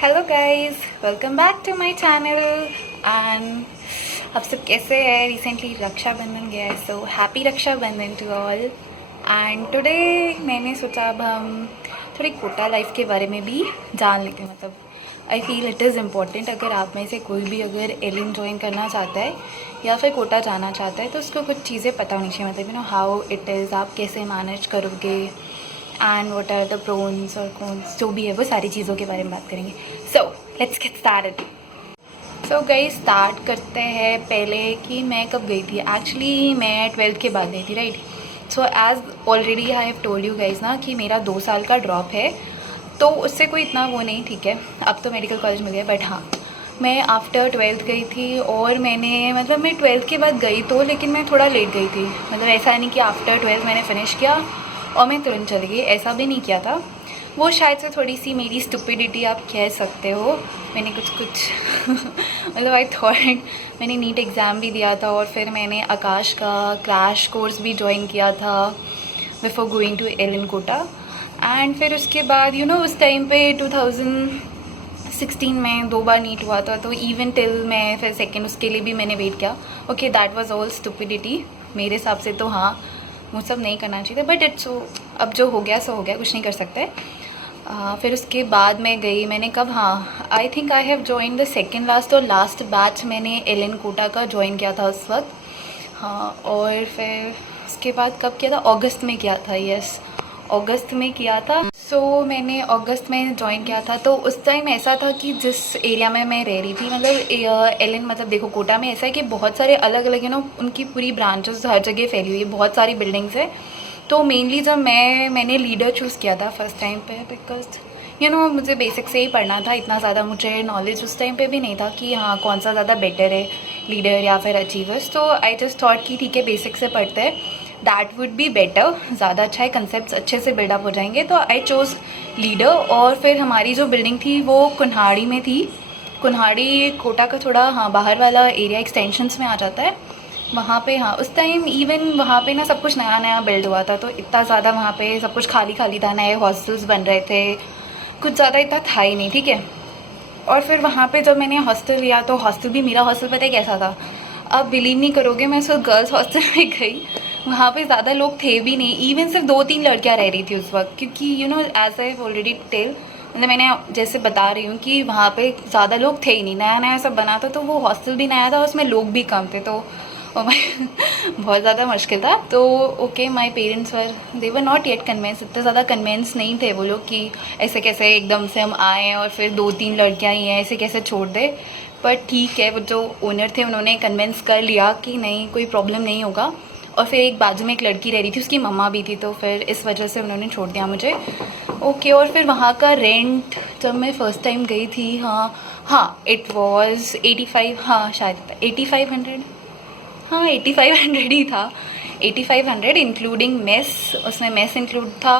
Hello guys, welcome back to my channel. And आप सब कैसे हैं? रिसेंटली रक्षाबंधन गया है, so happy Rakshabandhan to all. And today मैंने सोचा अब हम थोड़ी कोटा लाइफ के बारे में भी जान लेते हैं। मतलब I feel it is important. अगर आप में से कोई भी अगर एलिन ज्वाइन करना चाहता है या फिर कोटा जाना चाहता है तो उसको कुछ चीज़ें पता होनी चाहिए। मतलब हाउ इट इज़, आप कैसे मैनेज करोगे and what are the pros और कॉन्स, जो भी है वो सारी चीज़ों के बारे में बात करेंगे। So let's get started. So गई स्टार्ट करते हैं पहले कि मैं कब गई थी। एक्चुअली मैं 12th के बाद गई थी, right. So as already I have told you guys ना कि मेरा 2 साल का ड्रॉप है, तो उससे कोई इतना वो नहीं, ठीक है। अब तो मेडिकल कॉलेज मिल गया, बट हाँ मैं आफ्टर 12th गई थी। और मैंने मतलब मैं 12th के बाद गई तो, लेकिन मैं थोड़ा लेट गई थी। मतलब ऐसा नहीं कि आफ्टर 12th मैंने फिनिश किया और मैं तुरंत चली गई, ऐसा भी नहीं किया था। वो शायद से थोड़ी सी मेरी स्टुपिडिटी आप कह सकते हो। मैंने कुछ मतलब आई थॉट, मैंने नीट एग्ज़ाम भी दिया था और फिर मैंने आकाश का क्रैश कोर्स भी ज्वाइन किया था before going to Allen Kota. And फिर उसके बाद उस टाइम पे 2016 में 2 बार नीट हुआ था, तो इवन टिल मैं फिर सेकेंड उसके लिए भी मैंने वेट किया। Okay, that was all stupidity मेरे हिसाब से। तो हाँ, वो सब नहीं करना चाहिए था, बट इट्स अब जो हो गया सो हो गया, कुछ नहीं कर सकते। फिर उसके बाद मैं गई, मैंने कब, हाँ I think I have join the second last और लास्ट बैच मैंने एलिन कोटा का ज्वाइन किया था उस वक्त। हाँ, और फिर उसके बाद कब किया था, अगस्त में किया था। यस, अगस्त में किया था। सो मैंने अगस्त में ज्वाइन किया था। तो उस टाइम ऐसा था कि जिस एरिया में मैं रह रही थी, मतलब एलिन, मतलब देखो कोटा में ऐसा है कि बहुत सारे अलग अलग उनकी पूरी ब्रांचेस हर जगह फैली हुई है, बहुत सारी बिल्डिंग्स है। तो मेनली जब मैंने लीडर चूज़ किया था फर्स्ट टाइम पे, बिकॉज मुझे बेसिक से ही पढ़ना था, इतना ज़्यादा मुझे नॉलेज उस टाइम पे भी नहीं था कि हाँ कौन सा ज़्यादा बेटर है, लीडर या फिर अचीवर्स। तो आई जस्ट थॉट कि ठीक है बेसिक से पढ़ते हैं, दैट वुड बी बेटर, ज़्यादा अच्छा है, कंसेप्ट अच्छे से बिल्डअप हो जाएंगे। तो आई चोज़ लीडर। और फिर हमारी जो बिल्डिंग थी वो कुन्हाड़ी में थी। कुन्हाड़ी कोटा का थोड़ा हाँ बाहर वाला एरिया, एक्सटेंशंस में आ जाता है वहाँ पे। हाँ, उस टाइम इवन वहाँ पे ना सब कुछ नया नया बिल्ड हुआ था, तो इतना ज़्यादा वहाँ पे सब कुछ खाली खाली था, नए हॉस्टल्स बन रहे थे, कुछ ज़्यादा इतना था ही नहीं, ठीक है। और फिर वहाँ पे जब मैंने हॉस्टल लिया तो हॉस्टल भी, मेरा हॉस्टल पता है कैसा था, आप बिलीव नहीं करोगे, मैं सिर्फ गर्ल्स हॉस्टल में गई, वहाँ पे ज़्यादा लोग थे भी नहीं, इवन सिर्फ 2-3 लड़कियाँ रह रही थी उस वक्त, क्योंकि एज आई ऑलरेडी टेल, मतलब मैंने जैसे बता रही हूँ कि वहाँ पे ज़्यादा लोग थे ही नहीं, नया नया सब बना था, तो वो हॉस्टल भी नया था, उसमें लोग भी कम थे, तो बहुत ज़्यादा मुश्किल था। तो okay, my parents they were not yet convinced, इतने ज़्यादा कन्वेंस नहीं थे वो लोग कि ऐसे कैसे एकदम से हम आए और फिर 2-3 लड़कियाँ ही हैं ऐसे कैसे छोड़ दे। पर ठीक है, वो जो ओनर थे उन्होंने कन्वेंस कर लिया कि नहीं कोई प्रॉब्लम नहीं होगा। और फिर एक बाजू में एक लड़की रह रही थी, उसकी मम्मा भी थी, तो फिर इस वजह से उन्होंने छोड़ दिया मुझे। ओके, और फिर वहाँ का रेंट जब मैं फ़र्स्ट टाइम गई थी, हाँ हाँ, इट वॉज़ 85, हाँ शायद 8500, हाँ 8500 ही था। 8500 इंक्लूडिंग मेस, उसमें मेस इंक्लूड था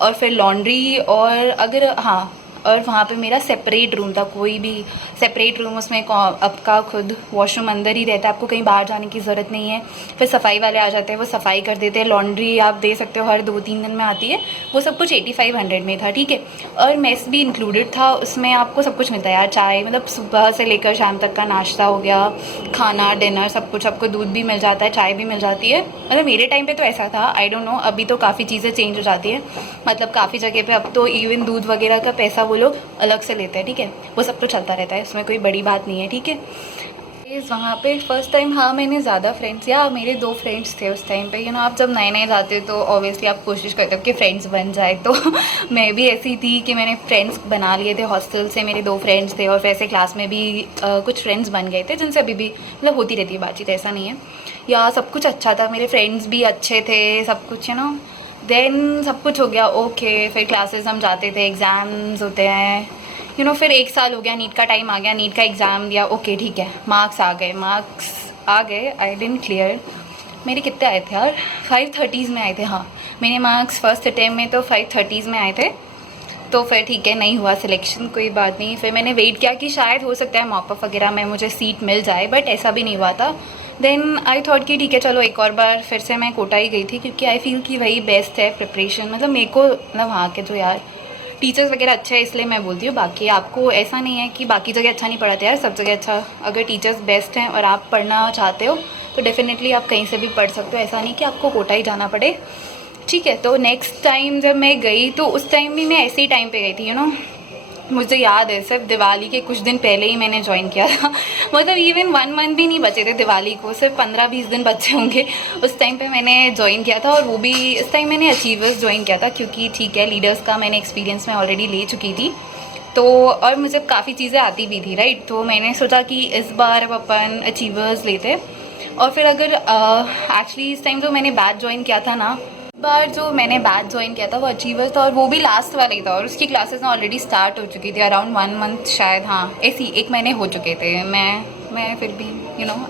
और फिर लॉन्ड्री, और अगर हाँ, और वहाँ पे मेरा सेपरेट रूम था, कोई भी सेपरेट रूम, उसमें आपका खुद वॉशरूम अंदर ही रहता है, आपको कहीं बाहर जाने की ज़रूरत नहीं है। फिर सफाई वाले आ जाते हैं, वो सफाई कर देते हैं, लॉन्ड्री आप दे सकते हो हर 2-3 दिन में आती है, वो सब कुछ 8500 में था, ठीक है। और मेस भी इंक्लूडेड था, उसमें आपको सब कुछ मिलता है यार, चाय मतलब सुबह से लेकर शाम तक का नाश्ता हो गया, खाना डिनर सब कुछ, आपको दूध भी मिल जाता है, चाय भी मिल जाती है। मतलब मेरे टाइम पे तो ऐसा था, आई डोंट नो अभी तो काफ़ी चीज़ें चेंज हो जाती है, मतलब काफ़ी जगह पे अब तो इवन दूध वगैरह का पैसा वो लोग अलग से लेते हैं, ठीक है। वो सब तो चलता रहता है, उसमें कोई बड़ी बात नहीं है, ठीक है। वहाँ पे फर्स्ट टाइम हाँ मैंने ज़्यादा फ्रेंड्स, या मेरे 2 फ्रेंड्स थे उस टाइम पे। आप जब नए नए जाते हो तो ऑब्वियसली आप कोशिश करते हो कि फ्रेंड्स बन जाए, तो मैं भी ऐसी थी कि मैंने फ्रेंड्स बना लिए थे हॉस्टल से, मेरे 2 फ्रेंड्स थे, और वैसे क्लास में भी कुछ फ्रेंड्स बन गए थे जिनसे अभी भी मतलब होती रहती है बातचीत, ऐसा नहीं है। या सब कुछ अच्छा था, मेरे फ्रेंड्स भी अच्छे थे, सब कुछ देन सब कुछ हो गया। ओके, फिर क्लासेस हम जाते थे, एग्ज़ाम्स होते हैं, फिर 1 साल हो गया, नीट का टाइम आ गया, नीट का एग्ज़ाम दिया, ओके ठीक है, मार्क्स आ गए, आई डिडंट क्लियर। मेरे कितने आए थे यार, 530s में आए थे, हाँ मेरे मार्क्स फर्स्ट अटैम्प्ट में तो 530s में आए थे। तो फिर ठीक है, नहीं हुआ सिलेक्शन, कोई बात नहीं। फिर मैंने वेट किया कि शायद हो सकता है मॉपअप वगैरह में मुझे सीट मिल जाए, बट ऐसा भी नहीं हुआ था। देन आई थॉट कि ठीक है चलो एक और बार फिर से मैं कोटा ही गई थी, क्योंकि आई फील कि वही बेस्ट है प्रिपरेशन, मतलब मेरे को मतलब वहाँ के जो यार टीचर्स वगैरह अच्छा है इसलिए मैं बोलती हूँ, बाकी आपको ऐसा नहीं है कि बाकी जगह अच्छा नहीं पढ़ाते यार, सब जगह अच्छा। अगर टीचर्स बेस्ट हैं और आप पढ़ना चाहते हो तो डेफिनेटली आप कहीं से भी पढ़ सकते हो, ऐसा नहीं कि आपको कोटा ही जाना पड़े, ठीक है। तो नेक्स्ट टाइम जब मैं गई तो उस टाइम भी मैं ऐसे ही टाइम पे गई थी, मुझे याद है सिर्फ दिवाली के कुछ दिन पहले ही मैंने ज्वाइन किया था मतलब इवन 1 मंथ भी नहीं बचे थे दिवाली को, सिर्फ 15-20 दिन बचे होंगे, उस टाइम पे मैंने ज्वाइन किया था। और वो भी इस टाइम मैंने अचीवर्स ज्वाइन किया था, क्योंकि ठीक है लीडर्स का मैंने एक्सपीरियंस मैं ऑलरेडी ले चुकी थी, तो और मुझे काफ़ी चीज़ें आती भी थी, राइट। तो मैंने सोचा कि इस बार अब अपन अचीवर्स लेते। और फिर अगर एक्चुअली इस टाइम जो मैंने बैच ज्वाइन किया था ना, बार जो मैंने बैच ज्वाइन किया था वो अचीवर्स था, और वो भी लास्ट वाला ही था, और उसकी क्लासेस ना ऑलरेडी स्टार्ट हो चुकी थी अराउंड 1 मंथ शायद, हाँ ऐसी 1 महीने हो चुके थे। मैं फिर भी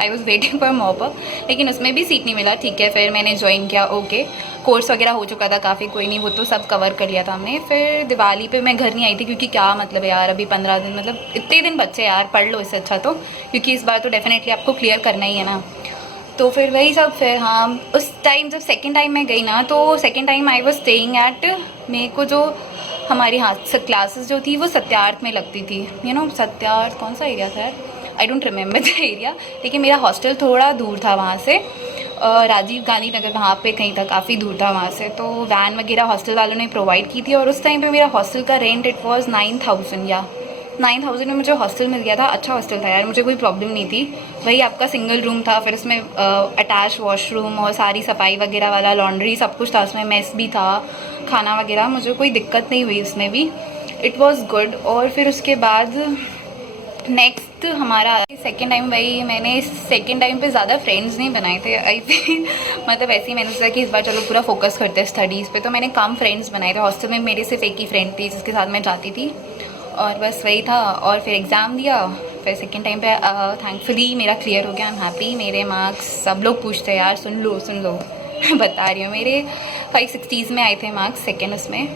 I was waiting for mop up, लेकिन उसमें भी सीट नहीं मिला, ठीक है। फिर मैंने ज्वाइन किया, ओके कोर्स वगैरह हो चुका था काफ़ी, कोई नहीं वो तो सब कवर कर लिया था हमने। फिर दिवाली पे मैं घर नहीं आई थी, क्योंकि क्या मतलब है यार, अभी 15 दिन मतलब इतने दिन बच्चे यार, पढ़ लो इससे अच्छा तो, क्योंकि इस बार तो डेफिनेटली आपको क्लियर करना ही है ना। तो फिर वही सब, फिर हाँ उस टाइम जब सेकेंड टाइम मैं गई ना, तो second time I was staying at, मेरे को जो हमारी हाथ क्लासेस जो थी वो सत्यार्थ में लगती थी, सत्यार्थ कौन सा एरिया था यार, I don't remember the area, लेकिन मेरा हॉस्टल थोड़ा दूर था वहाँ से, राजीव गांधी नगर वहाँ पे कहीं था, काफ़ी दूर था वहाँ से। तो वैन वगैरह हॉस्टल वालों ने प्रोवाइड की थी, और उस टाइम पे मेरा हॉस्टल का रेंट इट वाज 9,000 या 9,000 में मुझे हॉस्टल मिल गया था। अच्छा हॉस्टल था यार, मुझे कोई प्रॉब्लम नहीं थी। वही आपका सिंगल रूम था, फिर उसमें अटैच वॉशरूम और सारी सफाई वगैरह वाला, लॉन्ड्री सब कुछ था उसमें, मेस भी था, खाना वगैरह, मुझे कोई दिक्कत नहीं हुई उसमें भी, इट वॉज़ गुड। और फिर उसके बाद नेक्स्ट हमारा सेकेंड टाइम, वही मैंने सेकेंड टाइम पे ज़्यादा फ्रेंड्स नहीं बनाए थे आई फील मतलब ऐसे ही मैंने सोचा कि इस बार चलो पूरा फोकस करते हैं स्टडीज़ पे, तो मैंने कम फ्रेंड्स बनाए थे। हॉस्टल में मेरे सिर्फ एक ही फ्रेंड थी जिसके साथ मैं जाती थी, और बस वही था। और फिर एग्ज़ाम दिया, फिर सेकेंड टाइम पे थैंकफुली मेरा क्लियर हो गया, आई एम हैप्पी। मेरे मार्क्स सब लोग पूछते हैं यार, सुन लो बता रही हूँ, मेरे 560s में आए थे मार्क्स सेकेंड उसमें,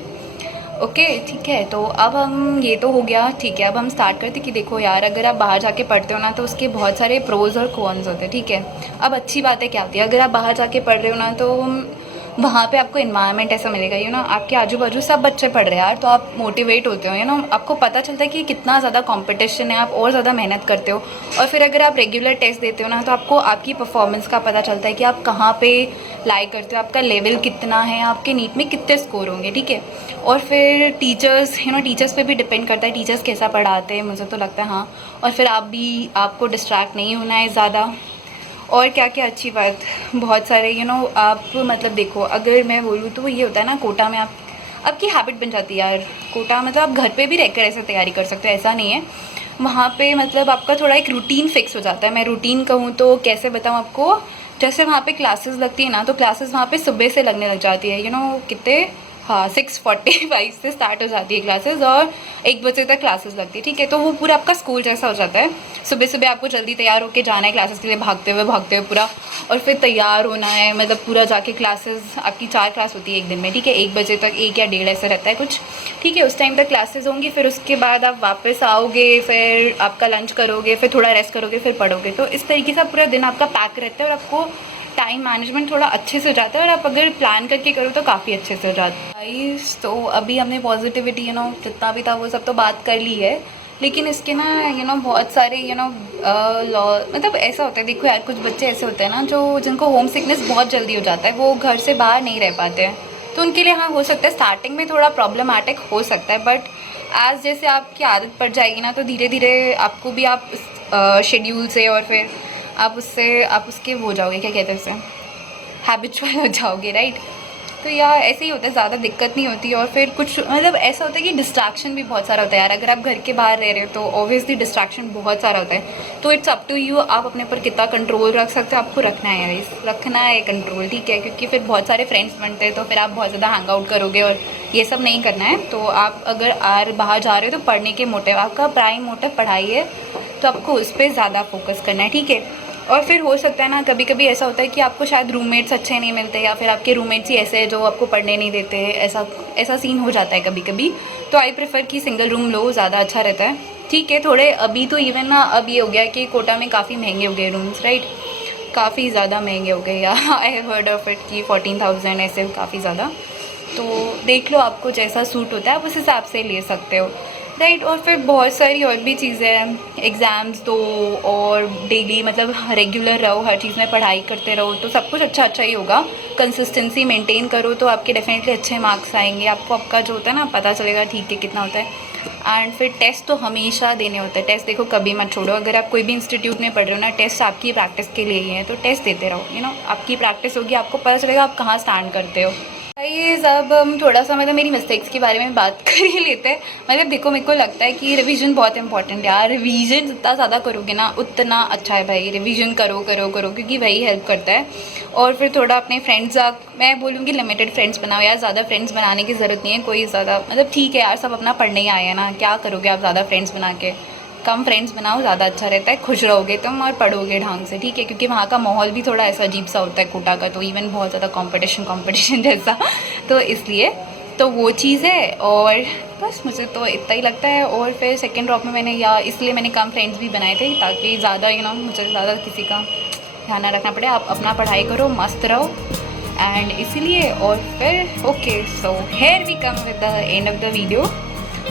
ओके ठीक है। तो अब हम, ये तो हो गया, ठीक है। अब हम स्टार्ट करते कि देखो यार, अगर आप बाहर जाके पढ़ते हो ना तो उसके बहुत सारे प्रोज और कॉन्स होते हैं, ठीक है। अब अच्छी बातें क्या होती है, अगर आप बाहर जाके पढ़ रहे हो ना, तो वहाँ पे आपको इन्वायरमेंट ऐसा मिलेगा, आपके आजू बाजू सब बच्चे पढ़ रहे हैं यार, तो आप मोटिवेट होते हो, आपको पता चलता है कि कितना ज़्यादा कंपटीशन है, आप और ज़्यादा मेहनत करते हो। और फिर अगर आप रेगुलर टेस्ट देते हो ना, तो आपको आपकी परफॉर्मेंस का पता चलता है कि आप कहाँ पे लाई करते हो, आपका लेवल कितना है, आपके नीट में कितने स्कोर होंगे, ठीक है। और फिर टीचर्स, टीचर्स पे भी डिपेंड करता है, टीचर्स कैसा पढ़ाते हैं, मुझे तो लगता है हाँ। और फिर आपको डिस्ट्रैक्ट नहीं होना है ज़्यादा। और क्या क्या अच्छी बात, बहुत सारे आप मतलब देखो, अगर मैं बोलूँ तो ये होता है ना, कोटा में आपकी हैबिट बन जाती है यार। कोटा मतलब आप घर पे भी रहकर ऐसे तैयारी कर सकते हो, ऐसा नहीं है। वहाँ पे मतलब आपका थोड़ा एक रूटीन फिक्स हो जाता है। मैं रूटीन कहूँ तो कैसे बताऊँ आपको, जैसे वहाँ पे क्लासेस लगती है ना, तो क्लासेस वहाँ पे सुबह से लगने लग जाती है, कितने, हाँ 6:45 से स्टार्ट हो जाती है क्लासेस, और 1 बजे तक क्लासेस लगती है, ठीक है। तो वो पूरा आपका स्कूल जैसा हो जाता है। सुबह सुबह आपको जल्दी तैयार होकर जाना है क्लासेस के लिए, भागते हुए पूरा, और फिर तैयार होना है, मतलब पूरा जाके क्लासेस, आपकी 4 क्लास होती है एक दिन में, ठीक है। 1 बजे तक, 1 या 1:30 ऐसा रहता है कुछ, ठीक है। उस टाइम तक क्लासेस होंगी, फिर उसके बाद आप वापस आओगे, फिर आपका लंच करोगे, फिर थोड़ा रेस्ट करोगे, फिर पढ़ोगे। तो इस तरीके से पूरा दिन आपका पैक रहता है, और आपको टाइम मैनेजमेंट थोड़ा अच्छे से हो जाता है, और आप अगर प्लान करके करो तो काफ़ी अच्छे से हो जाता है। गाइस तो अभी हमने पॉजिटिविटी जितना भी था वो सब तो बात कर ली है, लेकिन इसके ना बहुत सारे लॉ, मतलब ऐसा होता है, देखो यार कुछ बच्चे ऐसे होते हैं ना जो जिनको होम सिकनेस बहुत जल्दी हो जाता है, वो घर से बाहर नहीं रह पाते हैं, तो उनके लिए हाँ हो सकता है स्टार्टिंग में थोड़ा प्रॉब्लमैटिक हो सकता है, बट एज जैसे आपकी आदत पड़ जाएगी ना, तो धीरे धीरे आपको भी आप शेड्यूल से, और फिर आप उसके हो जाओगे, क्या कहते हैं उसे, हैबिचुअल हो जाओगे, राइट। तो यार ऐसे ही होता है, ज़्यादा दिक्कत नहीं होती। और फिर कुछ मतलब ऐसा होता है कि डिस्ट्रैक्शन भी बहुत सारा होता है यार, अगर आप घर के बाहर रह रहे हो तो ऑब्वियसली डिस्ट्रैक्शन बहुत सारा होता है। तो इट्स अप टू यू, आप अपने ऊपर कितना कंट्रोल रख सकते हो, आपको रखना है यार, रखना है कंट्रोल, ठीक है। क्योंकि फिर बहुत सारे फ्रेंड्स बनते हैं, तो फिर आप बहुत ज़्यादा हैंग आउट करोगे, और ये सब नहीं करना है। तो आप अगर बाहर जा रहे हो तो पढ़ने के मोटिव, आपका प्राइम मोटिव पढ़ाई है, तो आपको उस पर ज़्यादा फोकस करना है, ठीक है। और फिर हो सकता है ना, कभी कभी ऐसा होता है कि आपको शायद रूममेट्स अच्छे नहीं मिलते, या फिर आपके रूममेट्स ही ऐसे हैं जो आपको पढ़ने नहीं देते, ऐसा सीन हो जाता है कभी कभी। तो आई प्रेफर कि सिंगल रूम लो, ज़्यादा अच्छा रहता है, ठीक है। थोड़े अभी तो इवन ना अब ये हो गया कि कोटा में काफ़ी महंगे हो गए रूम्स, राइट, काफ़ी ज़्यादा महंगे हो गए यार। I have heard of it कि 14,000 ऐसे काफ़ी ज़्यादा। तो देख लो आपको जैसा सूट होता है आप उस हिसाब से ले सकते हो, राइट। और फिर बहुत सारी और भी चीज़ें हैं, एग्ज़ाम्स दो और डेली मतलब रेगुलर रहो, हर चीज़ में पढ़ाई करते रहो तो सब कुछ अच्छा अच्छा ही होगा। कंसिस्टेंसी मेंटेन करो तो आपके डेफिनेटली अच्छे मार्क्स आएंगे, आपको आपका जो होता है ना पता चलेगा ठीक है कितना होता है। एंड फिर टेस्ट तो हमेशा देने होते हैं, टेस्ट देखो कभी मत छोड़ो। अगर आप कोई भी इंस्टीट्यूट में पढ़ रहे हो ना, टेस्ट आपकी प्रैक्टिस के लिए ही है, तो टेस्ट देते रहो, आपकी प्रैक्टिस होगी, आपको पता चलेगा आप कहाँ स्टैंड करते हो। गाइस अब हम थोड़ा सा मतलब मेरी मिस्टेक्स के बारे में बात कर ही लेते हैं। मतलब देखो मेरे को लगता है कि रिवीजन बहुत इंपॉर्टेंट है यार, रिवीजन जितना ज़्यादा करोगे ना उतना अच्छा है भाई, रिवीजन करो करो करो क्योंकि वही हेल्प करता है। और फिर थोड़ा अपने फ्रेंड्स, मैं बोलूँगी लिमिटेड फ्रेंड्स बनाओ यार, ज़्यादा फ्रेंड्स बनाने की ज़रूरत नहीं है कोई ज़्यादा, मतलब ठीक है यार सब अपना पढ़ने ही आए हैं ना, क्या करोगे आप ज़्यादा फ्रेंड्स बना के, कम फ्रेंड्स बनाओ, ज़्यादा अच्छा रहता है, खुश रहोगे तुम और पढ़ोगे ढंग से, ठीक है। क्योंकि वहाँ का माहौल भी थोड़ा ऐसा अजीब सा होता है कोटा का, तो इवन बहुत ज़्यादा कंपटीशन जैसा, तो इसलिए तो वो चीज़ है। और बस मुझे तो इतना ही लगता है। और फिर सेकेंड ड्रॉप में मैंने इसलिए मैंने कम फ्रेंड्स भी बनाए थे ताकि ज़्यादा मुझे ज़्यादा किसी का ध्यान ना रखना पड़े, आप अपना पढ़ाई करो, मस्त रहो एंड इसीलिए। और फिर okay, so here we come with the end of the video.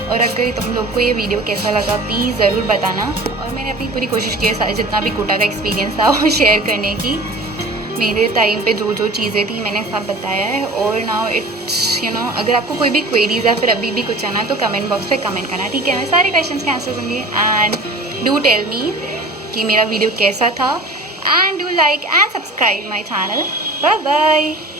और अगर तुम लोग को ये वीडियो कैसा लगा प्लीज़ ज़रूर बताना। और मैंने अपनी पूरी कोशिश की है जितना भी कोटा का एक्सपीरियंस था वो शेयर करने की, मेरे टाइम पे जो जो चीज़ें थी मैंने सब बताया है। और नाउ इट्स अगर आपको कोई भी क्वेरीज है फिर अभी भी कुछ है ना तो कमेंट बॉक्स पे कमेंट करना, ठीक है। मैं सारे क्वेश्चंस के आंसर दूँगी एंड डू टेल मी कि मेरा वीडियो कैसा था and do like and subscribe my channel. Bye bye.